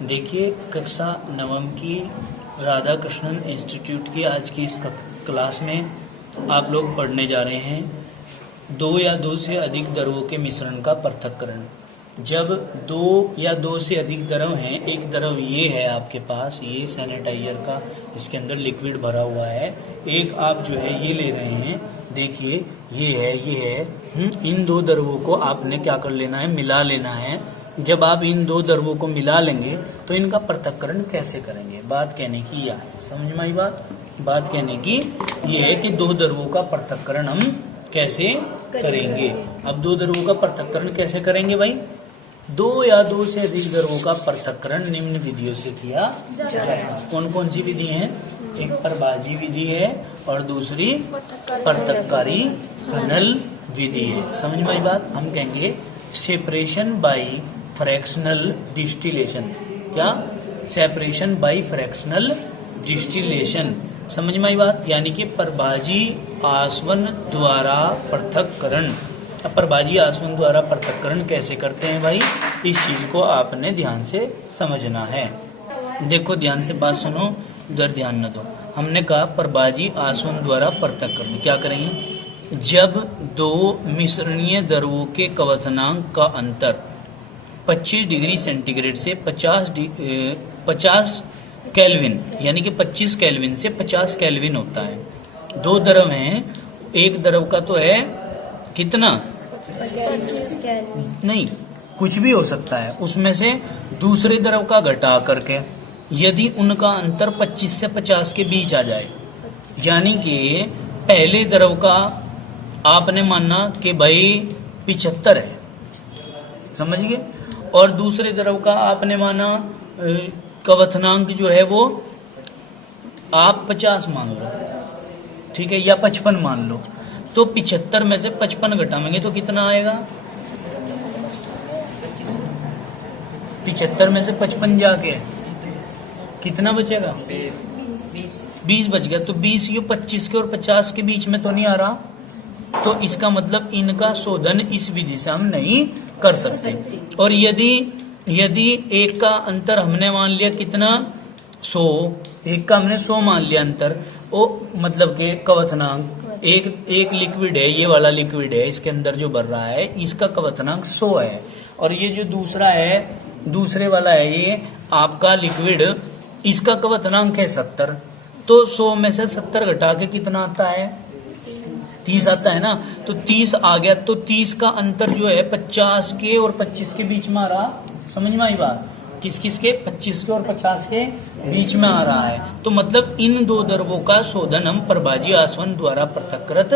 देखिए कक्षा नवम की राधा कृष्णन इंस्टीट्यूट की आज की इस क्लास में आप लोग पढ़ने जा रहे हैं दो या दो से अधिक द्रवों के मिश्रण का पृथक्करण। जब दो या दो से अधिक द्रव हैं, एक द्रव ये है आपके पास, ये सैनिटाइजर का इसके अंदर लिक्विड भरा हुआ है, एक आप जो है ये ले रहे हैं, देखिए ये है इन दो द्रवों को आपने क्या कर लेना है, मिला लेना है। जब आप इन दो द्रवों को मिला लेंगे तो इनका पृथक्करण कैसे करेंगे, बात कहने की यह है। समझ में आई बात कहने की ये है कि दो द्रवों का पृथक्करण हम कैसे करेंगे। अब दो द्रवों का पृथक्करण कैसे करेंगे भाई, दो या दो से अधिक द्रवों का पृथक्करण निम्न विधियों से किया जाएगा। कौन कौन सी विधि है, एक परबाजी विधि है और दूसरी पृथक्कारी हनल विधि है। समझ में आई बात। हम कहेंगे सेपरेशन बाई फ्रैक्शनल डिस्टिलेशन। क्या, सेपरेशन बाई फ्रैक्शनल डिस्टिलेशन। समझ में आई बात। यानी कि परबाजी आसवन द्वारा पृथक्करण। अब परबाजी आसवन द्वारा पृथक्करण कैसे करते हैं भाई, इस चीज को आपने ध्यान से समझना है। देखो ध्यान से बात सुनो, उधर ध्यान न दो। हमने कहा परबाजी आसवन द्वारा पृथक्करण क्या करेंगे, जब दो मिश्रणीय द्रवों के क्वथनांक का अंतर 25 डिग्री सेंटीग्रेड से 50 केल्विन यानी कि 25 केल्विन से 50 केल्विन होता है। दो द्रव हैं, एक द्रव का तो है कितना, नहीं कुछ भी हो सकता है, उसमें से दूसरे द्रव का घटा करके यदि उनका अंतर 25 से 50 के बीच आ जाए, यानी कि पहले द्रव का आपने माना कि भाई 75 है, समझ गए, और दूसरे द्रव का आपने माना क्वथनांक जो है वो आप 50 मान लो, ठीक है, या 55 मान लो, तो 75 में से 55 घटाएंगे तो कितना आएगा, 75 में से 55 जाके कितना बचेगा, 20 बच गया। तो 20 ये 25 के और 50 के बीच में तो नहीं आ रहा, तो इसका मतलब इनका शोधन इस विधि से हम नहीं कर सकते। और यदि एक का अंतर हमने मान लिया कितना 100, एक का हमने 100 मान लिया अंतर, वो मतलब के क्वथनांक एक लिक्विड है, ये वाला लिक्विड है, इसके अंदर जो भर रहा है इसका क्वथनांक 100 है, और ये जो दूसरा है, दूसरे वाला है ये आपका लिक्विड, इसका क्वथनांक है 70, तो 100 में से 70 घटा के कितना आता है, 30 आता है ना, तो 30 आ गया। तो 30 का अंतर जो है 50 के और 25 के बीच में आ रहा। समझ में आई बात, किस किस के, 25 के और 50 के बीच में आ रहा है। तो मतलब इन दो द्रवों का शोधन हम परबाजी आसवन द्वारा पृथक्कृत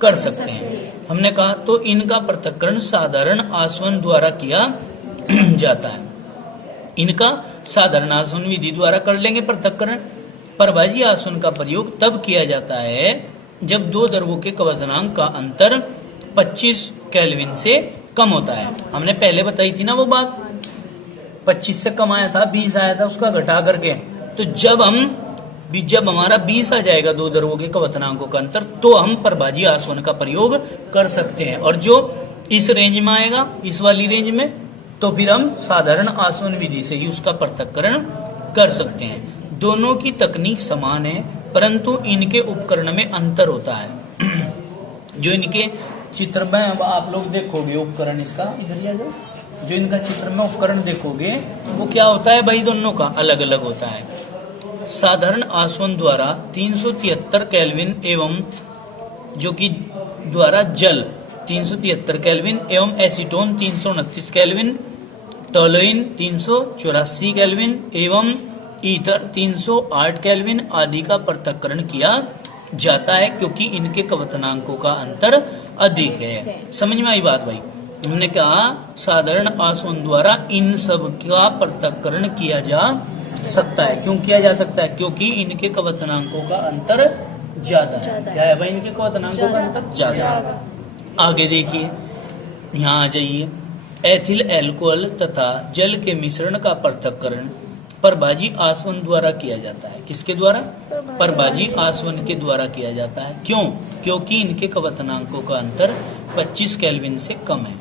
कर सकते हैं। हमने कहा तो इनका पृथक्करण साधारण आसवन द्वारा किया जाता है, इनका साधारण आसवन विधि द्वारा कर लेंगे पृथक्करण। परबाजी आसवन का प्रयोग तब किया जाता है जब दो द्रवों के क्वथनांक का अंतर 25 केल्विन से कम होता है। हमने पहले बताई थी ना वो बात, 25 से कम आया था, 20 आया था, उसका घटा करके, तो जब हमारा 20 आ जाएगा दो द्रवों के क्वथनांकों का अंतर, तो हम परबाजी आसवन का प्रयोग कर सकते हैं। और जो इस रेंज में आएगा, इस वाली रेंज में, तो फिर हम साधारण आसवन विधि से ही उसका पृथक्करण कर सकते हैं। दोनों की तकनीक समान है, परंतु इनके उपकरण में अंतर होता है। जो इनके चित्र में अब आप लोग देखोगे उपकरण, इसका इधर आ जाओ, जो इनका चित्र में उपकरण देखोगे वो क्या होता है भाई, दोनों का अलग अलग होता है। साधारण आसवन द्वारा 373 केल्विन एवं जो कि द्वारा जल 373 केल्विन एवं एसीटोन 329 केल्विन, टोलुइन 384 केल्विन एवं ईथर 308 केल्विन आदि का पृथक्करण किया जाता है, क्योंकि इनके क्वथनांकों का अंतर अधिक है। समझ में आई बात भाई। हमने कहा साधारण आसवन द्वारा इन सब का पृथक्करण किया जा सकता है। क्यों किया जा सकता है, क्योंकि इनके क्वथनांकों का अंतर ज्यादा है। क्या है भाई, इनके क्वथनांकों का अंतर ज्यादा। आगे देखिए, यहाँ आ जाइए। एथिल एल्कोहल तथा जल के मिश्रण का पृथक्करण परबाजी आसवन द्वारा किया जाता है। किसके द्वारा, परबाजी आसवन के द्वारा किया जाता है। क्यों, क्योंकि इनके क्वथनांकों का अंतर 25 केल्विन से कम है।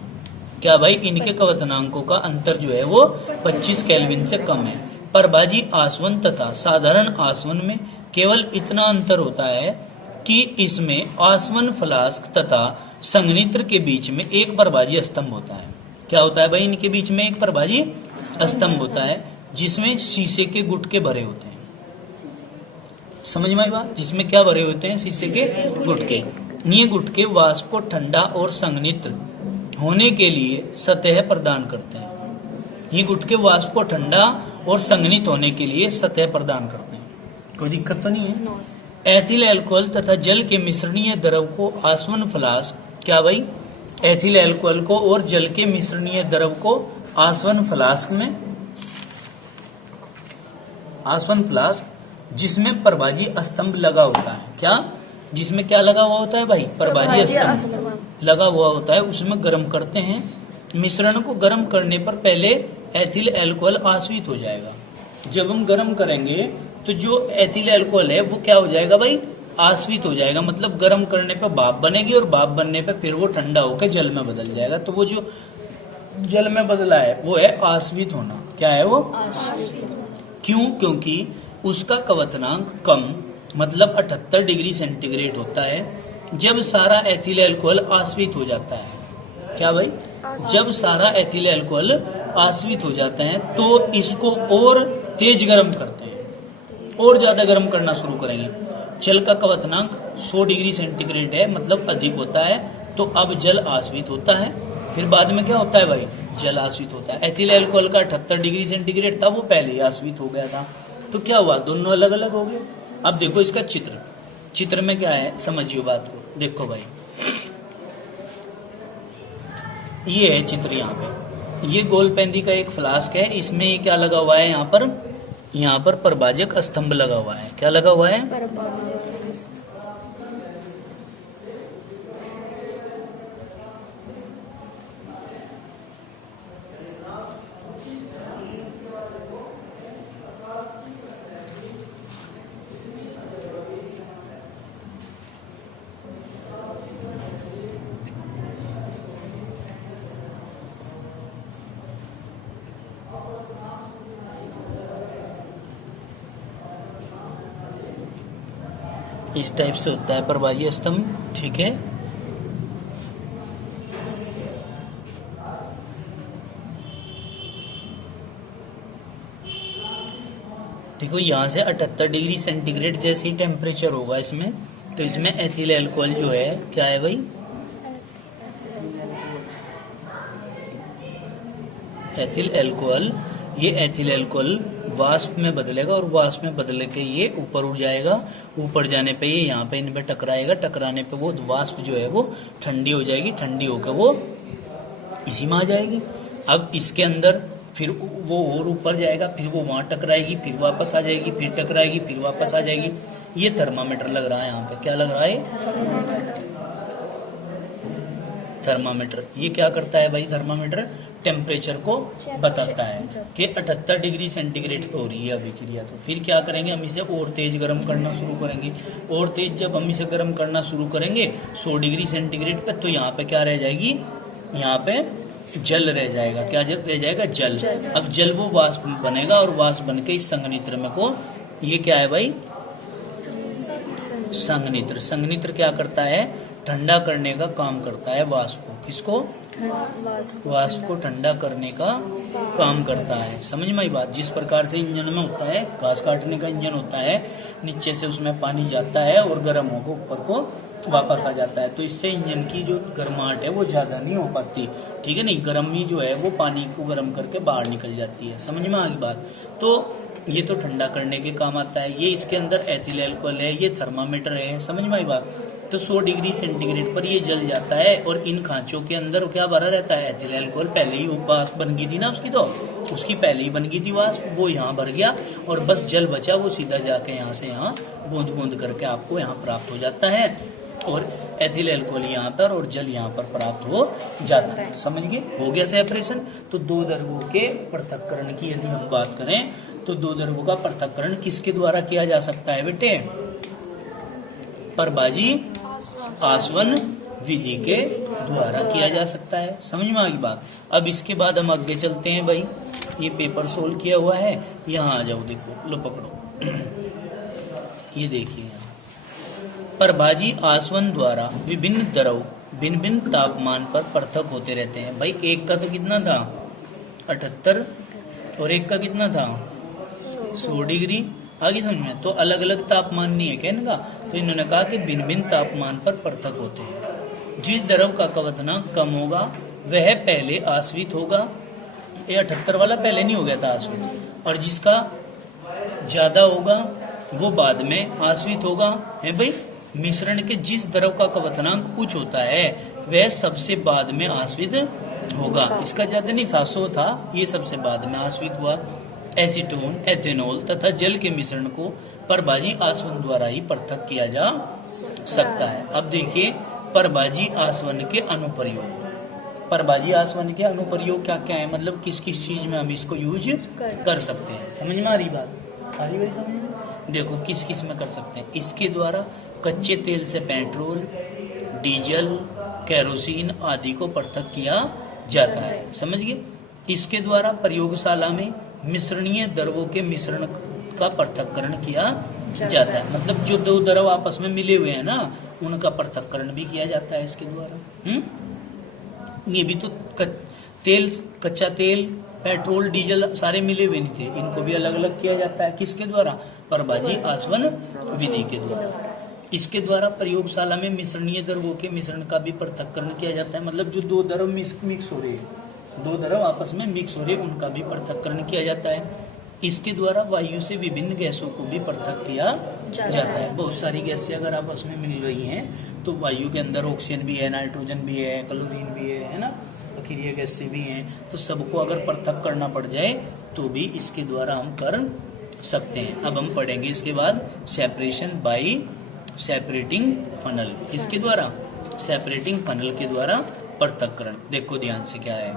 क्या भाई, इनके क्वथनांकों का अंतर जो है वो 25 केल्विन से कम है। परभाजी आसवन तथा साधारण आसवन में केवल इतना अंतर होता है कि इसमें आसवन फ्लास्क तथा संघनित्र के बीच में एक परभाजी स्तंभ होता है। क्या होता है भाई, इनके बीच में एक परभाजी स्तंभ होता है जिसमें शीशे के गुटके भरे होते हैं। समझ में आई बात? जिसमें क्या भरे होते हैं? शीशे के गुटके। ये गुटके वाष्प को ठंडा और संघनित्र होने के लिए सतह प्रदान करते हैं। ये गुटके वाष्प को ठंडा और संघनित होने के लिए सतह प्रदान करते हैं। कोई दिक्कत तो नहीं है। एथिल अल्कोहल तथा जल के मिश्रणीय द्रव को आसवन फ्लास्क, क्या भाई, एथिल अल्कोहल को और जल के मिश्रणीय द्रव को आसवन फ्लास्क में, आसवन फ्लास्क जिसमें परभाजी स्तंभ लगा होता है। क्या? जिसमें क्या लगा हुआ होता है भाई? परभाजी स्तंभ लगा हुआ होता है, उसमें गर्म करते हैं। मिश्रण को गर्म करने पर पहले एथिल अल्कोहल आश्रित हो जाएगा। जब हम गर्म करेंगे तो जो एथिल अल्कोहल है वो क्या हो जाएगा भाई? आश्रित हो जाएगा। मतलब गर्म करने पर भाप बनेगी और भाप बनने पर फिर वो ठंडा होकर जल में बदल जाएगा। तो वो जो जल में बदला है वो है आश्रित होना। क्या है वो? क्यों? क्योंकि उसका क्वथनांक कम, मतलब 78 डिग्री सेंटीग्रेड होता है जब सारा एथिल अल्कोहल आश्रित हो जाता है। क्या भाई? जब सारा एथिल अल्कोहल आश्रित हो जाता है तो इसको और तेज गर्म करते हैं, और ज्यादा गर्म करना शुरू करेंगे। जल का क्वथनांक 100 डिग्री सेंटीग्रेड है, मतलब अधिक होता है, तो अब जल आश्रित होता है। फिर बाद में क्या होता है भाई? जल आश्रित होता है। एथिल अल्कोहल का 78 डिग्री सेंटीग्रेड था, वो पहले ही आश्रित हो गया था। तो क्या हुआ? दोनों अलग अलग हो गए। अब देखो इसका चित्र में क्या है, समझिए बात को। देखो भाई, ये है चित्र। यहाँ पे ये गोलपेंदी का एक फ्लास्क है, इसमें ये क्या लगा हुआ है? यहाँ पर परभाजक स्तंभ लगा हुआ है। क्या लगा हुआ है? इस टाइप से होता है परभाजी स्तंभ। ठीक है, देखो यहाँ से 78 डिग्री सेंटीग्रेड जैसे ही टेम्परेचर होगा इसमें, तो इसमें एथिल अल्कोहल जो है, क्या है भाई? एथिल अल्कोहल, ये एथिल अल्कोहल वाष्प में बदलेगा और वाष्प में बदल के ये ऊपर उड़ जाएगा। ऊपर जाने पे ये यहाँ पे इन पे टकराएगा, टकराने पे वो वाष्प जो है वो ठंडी हो जाएगी, ठंडी होकर वो इसी में आ जाएगी। अब इसके अंदर फिर वो और ऊपर जाएगा, फिर वो वहां टकराएगी, फिर वापस आ जाएगी, फिर टकराएगी, फिर वापस आ जाएगी। ये थर्मामीटर लग रहा है यहाँ पे। क्या लग रहा है? थर्मामीटर। ये क्या करता है भाई? थर्मामीटर टेम्परेचर को बताता है कि 78 डिग्री सेंटीग्रेड पे हो रही है अभिक्रिया। तो फिर क्या करेंगे? हम इसे और तेज गर्म करना शुरू करेंगे। और तेज जब हम इसे गर्म करना शुरू करेंगे 100 डिग्री सेंटीग्रेड पे, तो यहाँ पे क्या रह जाएगी? यहाँ पे जल रह जाएगा। क्या जल रह जाएगा? जल। अब जल वो वाष्प बनेगा और वाष्प बन के इस संघनित्र में को, ये क्या है भाई? संघनित्र। संघनित्र क्या करता है? ठंडा करने का काम करता है वाष्प को। किसको? वाष्प को ठंडा करने का काम करता है। समझ में आई बात? जिस प्रकार से इंजन में होता है, घास काटने का इंजन होता है, नीचे से उसमें पानी जाता है और गर्म होकर ऊपर को वापस आ जाता है, तो इससे इंजन की जो गर्माहट है वो ज्यादा नहीं हो पाती। ठीक है, नहीं, गर्मी जो है वो पानी को गर्म करके बाहर निकल जाती है। समझ में आ गई बात? तो ये तो ठंडा करने के काम आता है। ये इसके अंदर एथिल अल्कोहल है, ये थर्मामीटर है। समझ में आई बात? तो 100 डिग्री सेंटीग्रेड पर ये जल जाता है और इन खांचों के अंदर क्या भरा रहता है? Ethyl alcohol. पहले ही वाष्प बन गई थी ना उसकी, तो उसकी पहले ही बन गई थी वाष्प, वो यहाँ भर गया और बस जल बचा, वो सीधा जाके यहाँ से यहाँ बूंद बूंद करके आपको यहाँ प्राप्त हो जाता है और एथिल अल्कोहल यहाँ पर और जल यहाँ पर प्राप्त हो जाता है। समझ गए? हो गया सेपरेशन। तो दो द्रवों के पृथक्करण की यदि हम बात करें तो दो द्रवों का पृथक्करण किसके द्वारा किया जा सकता है बेटे? परभाजी आसवन विधि के द्वारा किया जा सकता है। समझ में आ गई बात। अब इसके बाद हम आगे चलते हैं भाई। ये पेपर सोल्व किया हुआ है, यहाँ आ जाओ, देखो लो पकड़ो। ये देखिए परभाजी आसवन द्वारा विभिन्न द्रव भिन्न भिन्न तापमान पर पृथक होते रहते हैं। भाई एक का तो कितना था 78 और एक का कितना था 100 डिग्री। आगे समझ में, तो अलग अलग तापमान नहीं है कहने का, तो इन्होंने कहा कि भिन्न भिन्न तापमान पर पृथक होते हैं। जिस द्रव का क्वथनांक कम होगा वह पहले आश्रित होगा। ये 78 वाला पहले नहीं हो गया था आश्रित, और जिसका ज्यादा होगा वो बाद में आश्रित होगा। है भाई, मिश्रण के जिस द्रव का क्वथनांक उच्च होता है वह सबसे बाद में आश्रित होगा। इसका ज्यादा नहीं था 100 था, ये सबसे बाद में आश्रित हुआ। एसीटोन, एथेनॉल तथा जल के मिश्रण को परभाजी आसवन द्वारा ही पृथक किया जा सकता है। अब देखिए परभाजी आसवन के अनुप्रयोग। परभाजी आसवन के अनुप्रयोग क्या क्या है, मतलब किस किस चीज में हम इसको यूज कर सकते हैं। समझ में आ रही बात? आ रही भाई समझ में? देखो किस किस में कर सकते हैं। इसके द्वारा कच्चे तेल से पेट्रोल, डीजल, केरोसिन आदि को पृथक किया जाता है। समझ गए? इसके द्वारा प्रयोगशाला में मिश्रणीय द्रवों के मिश्रण का पृथक्करण किया जाता है। मतलब जो दो द्रव आपस में मिले हुए हैं ना, उनका पृथक्करण भी किया जाता है इसके द्वारा। ये भी तो तेल, कच्चा तेल, पेट्रोल, डीजल सारे मिले हुए नहीं थे, इनको भी अलग अलग किया जाता है। किसके द्वारा? परभाजी आसवन विधि के द्वारा। इसके द्वारा प्रयोगशाला में मिश्रणीय द्रवों के मिश्रण का भी पृथक्करण किया जाता है। मतलब जो दो द्रव मिक्स हो रहे हैं, दो द्रव आपस में मिक्स हो रहे हैं, उनका भी पृथक्करण किया जाता है। इसके द्वारा वायु से विभिन्न गैसों को भी पृथक किया जाता है। बहुत सारी गैसें अगर आपस में मिल रही हैं तो वायु के अंदर ऑक्सीजन भी है, नाइट्रोजन भी है, क्लोरीन भी है ना, अखिरीय गैसें भी हैं, तो सबको अगर पृथक करना पड़ जाए तो भी इसके द्वारा हम कर सकते हैं। अब हम पढ़ेंगे इसके बाद सेपरेशन बाय सेपरेटिंग फनल। किसके द्वारा? सेपरेटिंग फनल के द्वारा पृथक्करण। देखो ध्यान से क्या है,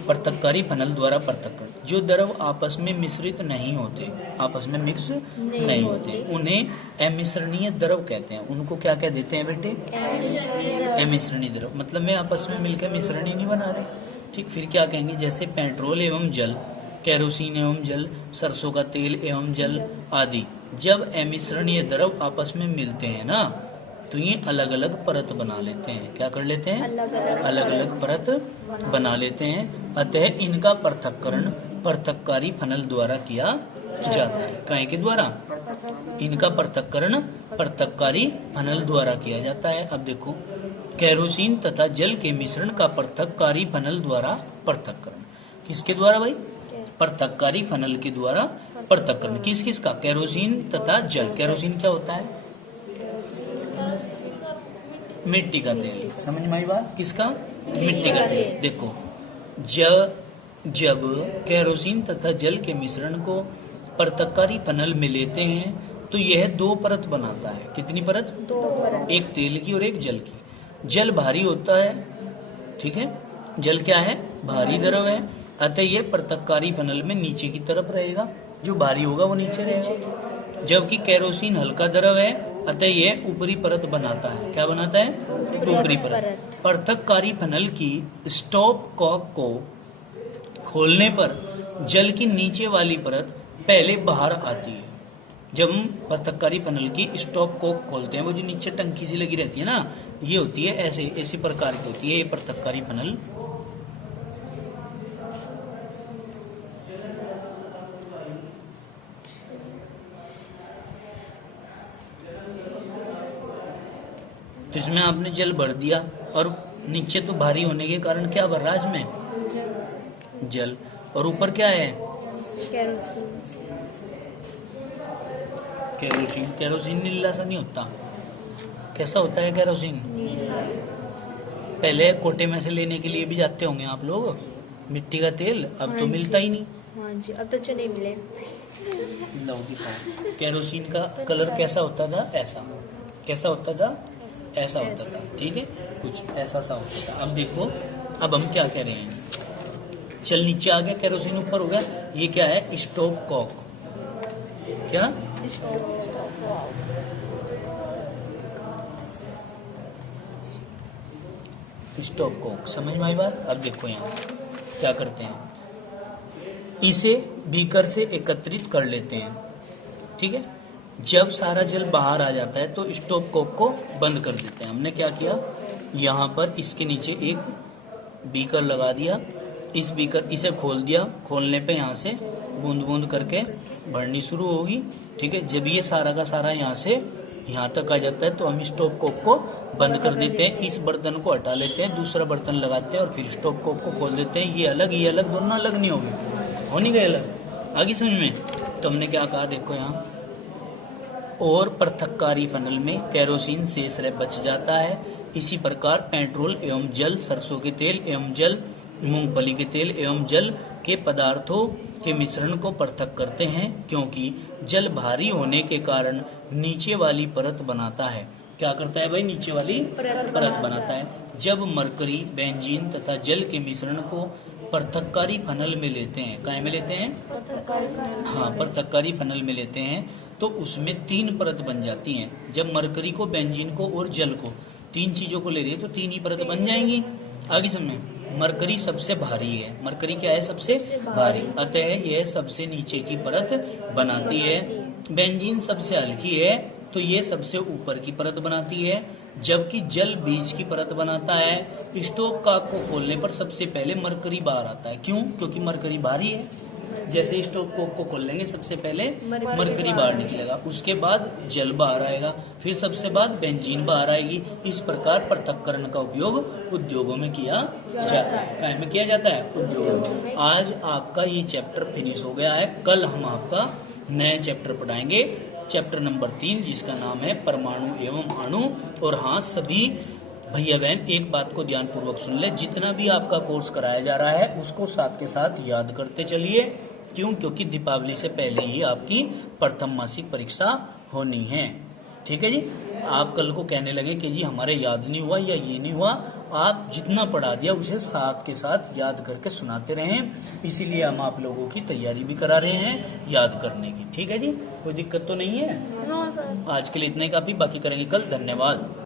पृथक्कारी फनल द्वारा पृथक्करण। जो द्रव आपस में मिश्रित नहीं होते, आपस में मिक्स नहीं होते, उन्हें अमिश्रणीय द्रव कहते हैं। उनको क्या कह देते हैं बेटे? अमिश्रणीय द्रव। मतलब में आपस में मिलकर मिश्रण ही नहीं बना रहे। ठीक, फिर क्या कहेंगे? जैसे पेट्रोल एवं जल, केरोसिन एवं जल, सरसों का तेल एवं जल आदि। जब अमिश्रणीय द्रव आपस में मिलते हैं ना, तो ये अलग अलग परत बना लेते हैं। क्या कर लेते हैं? अलग अलग परत बना लेते हैं। अतः इनका पृथक्करण पृथक्कारी फनल द्वारा किया जाता है। काहे के द्वारा? इनका पृथक्करण पृथक्कारी फनल द्वारा किया जाता है। अब देखो, केरोसिन तथा जल के मिश्रण का पृथक्कारी फनल द्वारा पृथक्करण। किसके द्वारा भाई? पृथक्कारी फनल के द्वारा पृथक्करण। किस किस का? केरोसिन तथा जल। केरोसिन क्या होता है? मिट्टी का तेल। समझ में आई बात? किसका? मिट्टी का तेल। देखो, जब केरोसिन तथा जल के मिश्रण को पृथक्कारी फनल में लेते हैं तो यह दो परत बनाता है। कितनी परत? दो परत। एक तेल की और एक जल की। जल भारी होता है, ठीक है, जल क्या है? भारी द्रव है, अतः यह पृथक्कारी फनल में नीचे की तरफ रहेगा। जो भारी होगा वो नीचे रहेगा। जबकि केरोसिन हल्का द्रव है, अतः यह ऊपरी परत बनाता है। क्या बनाता है? ऊपरी परत। पृथक्कारी फनल की स्टॉप कॉक को खोलने पर जल की नीचे वाली परत पहले बाहर आती है। जब हम पृथक्कारी फनल की स्टॉप कॉक खोलते हैं, वो जो नीचे टंकी सी लगी रहती है ना, ये होती है ऐसे प्रकार की होती है ये पृथक्कारी फनल। तो इसमें आपने जल भर दिया और नीचे तो भारी होने के कारण क्या भर रहा है इसमें? जल। और ऊपर क्या है? केरोसिन। केरोसिन नीला सा नहीं होता। कैसा होता है केरोसिन? पहले कोटे में से लेने के लिए भी जाते होंगे आप लोग मिट्टी का तेल, अब तो मिलता ही नहीं। हाँ जी, अब तो चने मिले। लो दिखाओ। केरोसिन का कलर कैसा होता था? ऐसा। कैसा होता था? ऐसा होता था। ठीक है, कुछ ऐसा सा होता था। अब देखो, अब हम क्या कह रहे हैं? चल नीचे आ गया, केरोसिन ऊपर हो गया। ये क्या है? Stop cock. क्या? Stop cock. समझ में आई बात? अब देखो यहाँ क्या करते हैं, इसे बीकर से एकत्रित कर लेते हैं। ठीक है, जब सारा जल बाहर आ जाता है तो स्टॉप कोक को बंद कर देते हैं। हमने क्या किया, यहाँ पर इसके नीचे एक बीकर लगा दिया, इस बीकर इसे खोल दिया, खोलने पे यहाँ से बूंद बूंद करके भरनी शुरू होगी। ठीक है, जब ये सारा का सारा यहाँ से यहाँ तक आ जाता है तो हम स्टॉप कोक को बंद कर देते हैं। इस बर्तन को हटा लेते हैं, दूसरा बर्तन लगाते हैं और फिर स्टॉप कोक को खोल देते हैं। ये अलग दोनों अलग नहीं होंगे, हो नहीं गए अलग। आगे समझ में? तो हमने क्या कहा, देखो यहाँ, और पृथककारी फनल में केरोसिन शेष रह बच जाता है। इसी प्रकार पेट्रोल एवं जल, सरसों के तेल एवं जल, मूंगफली के तेल एवं जल के पदार्थों के मिश्रण को पृथक करते हैं, क्योंकि जल भारी होने के कारण नीचे वाली परत बनाता है। क्या करता है भाई? नीचे वाली परत बनाता है। जब मरकरी, बेंजीन तथा जल के मिश्रण को पृथककारी फनल में लेते हैं, काय में लेते हैं? हाँ, पृथककारी फनल में लेते हैं तो उसमें 3 परत बन जाती हैं। जब मरकरी को, बेंजीन को और जल को, 3 चीजों को ले रही है तो 3 ही परत बन जाएंगी। आगे समझे? मरकरी सबसे भारी है। मरकरी क्या है? सबसे भारी, अतः यह सबसे नीचे की परत बनाती है। बेंजीन सबसे हल्की है तो ये सबसे ऊपर की परत बनाती है, जबकि जल बीच की परत बनाता है। स्टोव काक को खोलने पर सबसे पहले मरकरी बाहर आता है। क्यों? क्योंकि मरकरी भारी है। जैसे स्टोव कोक को खोल लेंगे सबसे पहले मरकरी बाहर निकलेगा, उसके बाद जल बाहर आएगा, फिर सबसे बाद बेंजीन बाहर आएगी। इस प्रकार पृथक्करण का उपयोग उद्योगों में किया जाता है। काय में किया जाता है? उद्योगों में। आज आपका ये चैप्टर फिनिश हो गया है। कल हम आपका नया चैप्टर पढ़ाएंगे, चैप्टर नंबर 3, जिसका नाम है परमाणु एवं अणु। और हाँ, सभी भैया बहन एक बात को ध्यान पूर्वक सुन ले, जितना भी आपका कोर्स कराया जा रहा है उसको साथ के साथ याद करते चलिए। क्यों? क्योंकि दीपावली से पहले ही आपकी प्रथम मासिक परीक्षा होनी है। ठीक है जी? आप कल को कहने लगे कि जी हमारे याद नहीं हुआ या ये नहीं हुआ, आप जितना पढ़ा दिया उसे साथ के साथ याद करके सुनाते रहें। इसीलिए हम आप लोगों की तैयारी भी करा रहे हैं याद करने की। ठीक है जी? कोई दिक्कत तो नहीं है? आज के लिए इतना ही काफी, बाकी करेंगे कल। धन्यवाद।